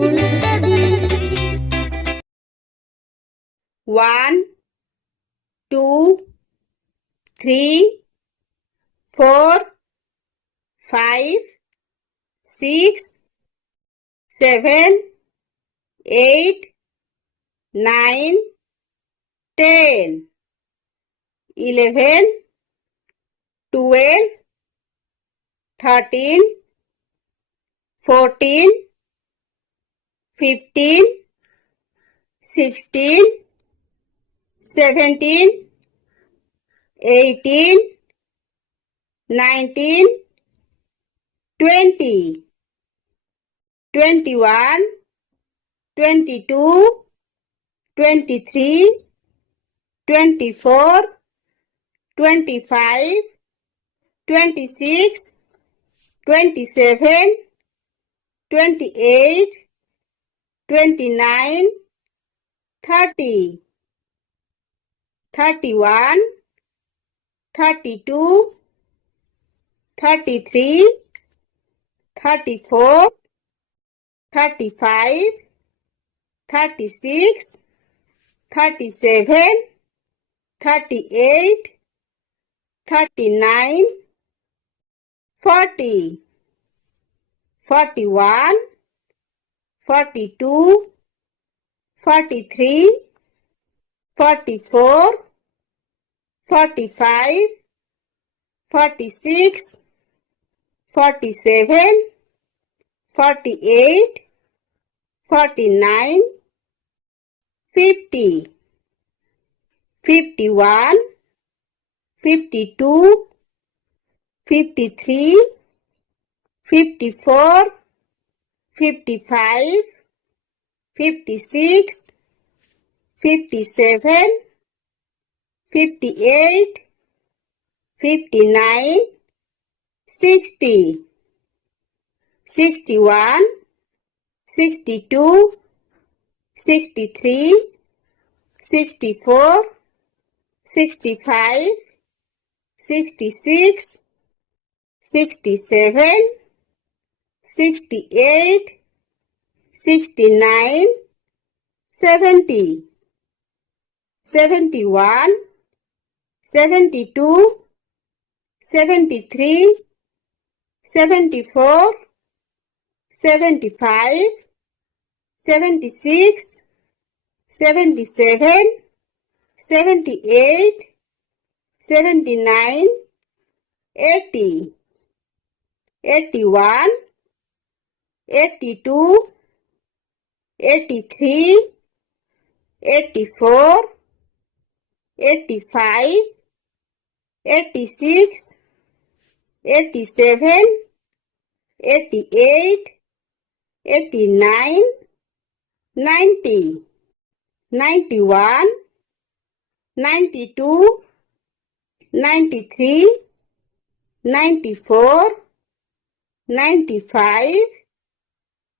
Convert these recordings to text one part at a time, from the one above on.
to study. 1, 2, 3, 4, 5, 6, 7, 8, 9, 10, 11, 12, 13, 14, 15, 16, 17, 18, 19, 20, 21, 22, 23, 24, 25, 26, 27, 28, 29, 30, 31, 32, 33, 34, 35, 36, 37, 38, 39, 40, 41, 42, 43, 44, 45, 46, 47, 48, 49, 50, 51, 52, 53, 54, 55, 56, 57, 58, 59, 60, 61, 62, 63, 64, 65, 66, 67, 68, 69, 70, 71, 72, 73, 74, 75, 76, 77, 78, 79, 80, 81, 82, 83, 84, 85, 86, 87, 88, 89, 90, 91, 92, 93, 94, 95,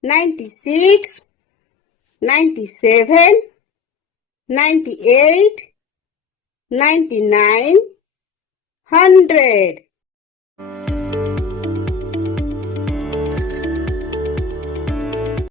96, 97, 98, 99, 100.